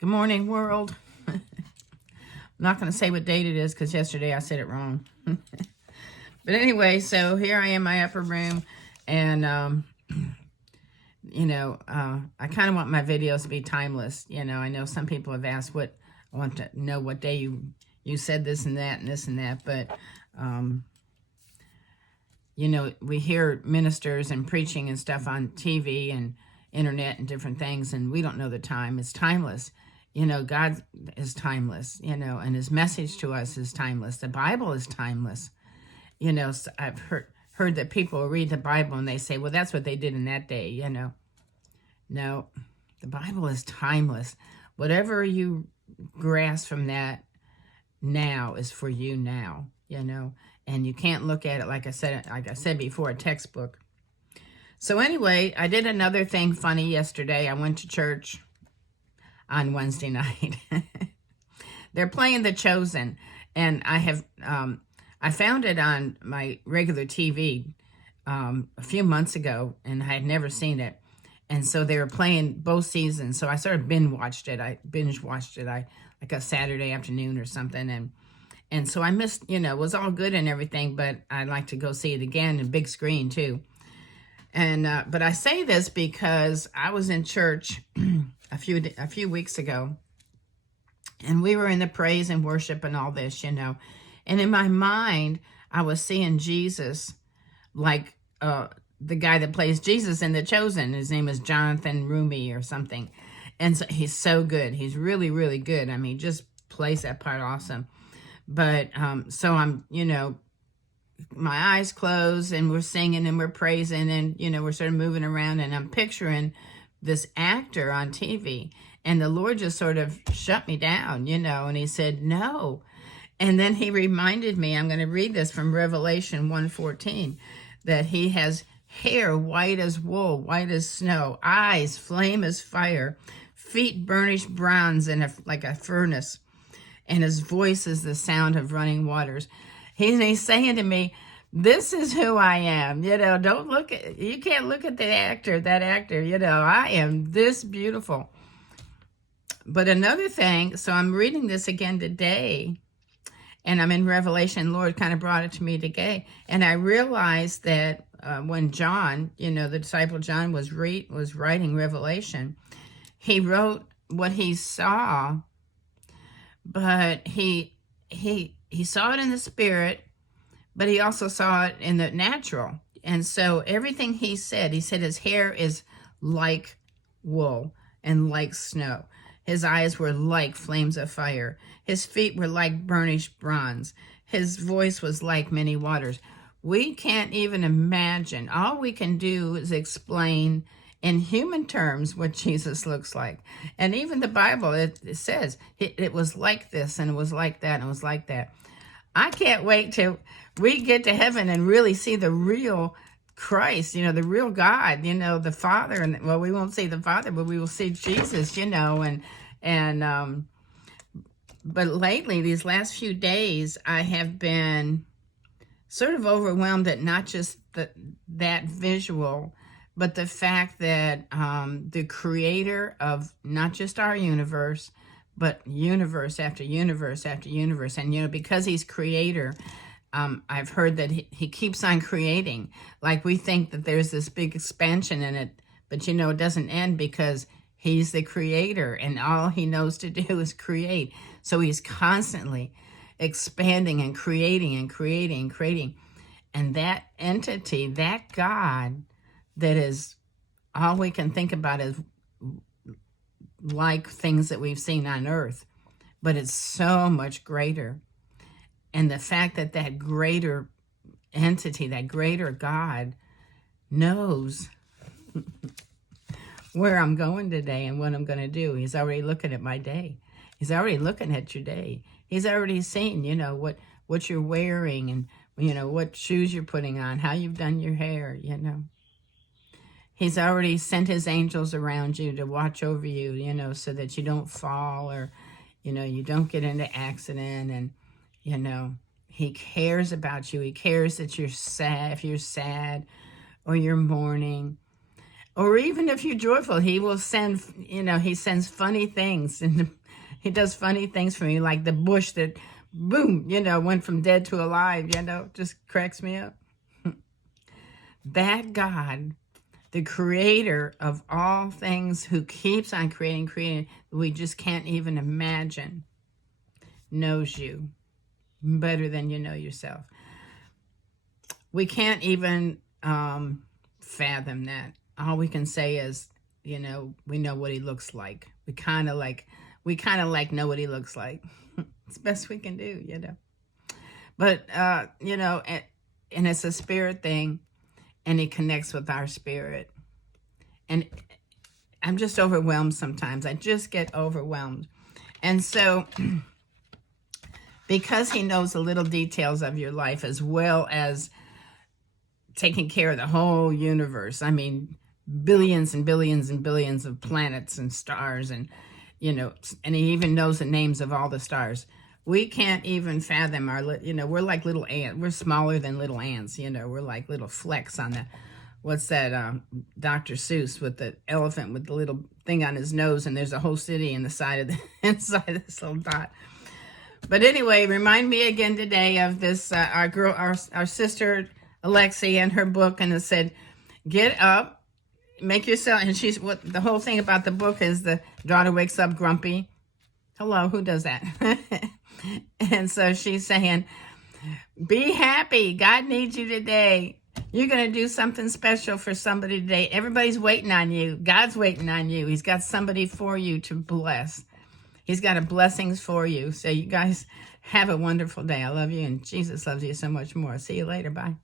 Good morning, world. I'm not going to say what date it is because yesterday I said it wrong. But anyway, so here I am in my upper room, and, I kind of want my videos to be timeless. I know some people have asked I want to know what day you said this and that and this and that, but, we hear ministers and preaching and stuff on TV and internet and different things, and we don't know the time. It's timeless. God is timeless, and his message to us is timeless. The Bible is timeless. So I've heard that people read the Bible and they say, well, that's what they did in that day, No, the Bible is timeless. Whatever you grasp from that now is for you now, and you can't look at it, like I said before, a textbook. So anyway, I did another thing funny yesterday. I went to church on Wednesday night. They're playing The Chosen, and I found it on my regular TV a few months ago, and I had never seen it. And so they were playing both seasons, so I sort of binge watched it like a Saturday afternoon or something, and so I missed, it was all good and everything, but I'd like to go see it again in big screen too. And but I say this because I was in church a few weeks ago, and we were in the praise and worship and all this, and in my mind I was seeing Jesus like the guy that plays Jesus in The Chosen. His name is Jonathan Rumi or something, and so he's so good. He's really, really good. I mean, just plays that part awesome. But so I'm, my eyes closed, and we're singing and we're praising, and we're sort of moving around, and I'm picturing this actor on TV, and the Lord just sort of shut me down, and he said no. And then he reminded me, I'm going to read this from Revelation 1:14, that he has hair white as wool, white as snow, eyes flame as fire, feet burnished bronze like a furnace, and his voice is the sound of running waters. He's saying to me, this is who I am. Don't look at, you can't look at that actor, I am this beautiful. But another thing, so I'm reading this again today, and I'm in Revelation. Lord kind of brought it to me today, and I realized that when John, the disciple John was writing Revelation, he wrote what he saw, but he saw it in the spirit, but he also saw it in the natural. And so everything he said his hair is like wool and like snow. His eyes were like flames of fire. His feet were like burnished bronze. His voice was like many waters. We can't even imagine. All we can do is explain in human terms what Jesus looks like. And even the Bible, it says it was like this, and it was like that, and it was like that. I can't wait till we get to heaven and really see the real Christ, the real God, the Father. And well, we won't see the Father, but we will see Jesus, but lately, these last few days, I have been sort of overwhelmed at not just that visual, but the fact that the creator of not just our universe, but universe after universe after universe, and because he's creator, I've heard that he keeps on creating. Like, we think that there's this big expansion in it, but it doesn't end, because he's the creator, and all he knows to do is create. So he's constantly expanding and creating and creating and creating. And that entity, that God, that is all we can think about is like things that we've seen on earth, but it's so much greater. And the fact that that greater entity, that greater God, knows where I'm going today and what I'm going to do. He's already looking at my day. He's already looking at your day. He's already seen, what you're wearing, and, what shoes you're putting on, how you've done your hair, He's already sent his angels around you to watch over you, so that you don't fall, or, you don't get into accident. And, he cares about you. He cares that you're sad, if you're sad, or you're mourning, Or even if you're joyful, he will send, he sends funny things. And he does funny things for me, like the bush that, boom, went from dead to alive, just cracks me up. That God, the creator of all things, who keeps on creating, we just can't even imagine, knows you better than you know yourself. We can't even fathom that. All we can say is, we know what he looks like. We kind of like know what he looks like. It's the best we can do, But, and it's a spirit thing, and he connects with our spirit. And I'm just overwhelmed sometimes. I just get overwhelmed. And so, because he knows the little details of your life, as well as taking care of the whole universe. I mean, billions and billions and billions of planets and stars, and and he even knows the names of all the stars. We can't even fathom we're like little ants. We're smaller than little ants. We're like little flecks on the, what's that, Dr. Seuss with the elephant with the little thing on his nose, and there's a whole city in the side of the inside of this little dot. But anyway, remind me again today of this, our sister Alexi, and her book, and it said, get up, make yourself, and the whole thing about the book is the daughter wakes up grumpy. Hello, who does that? And so she's saying, be happy. God needs you today. You're going to do something special for somebody today. Everybody's waiting on you. God's waiting on you. He's got somebody for you to bless. He's got blessings for you. So you guys have a wonderful day. I love you, and Jesus loves you so much more. See you later. Bye.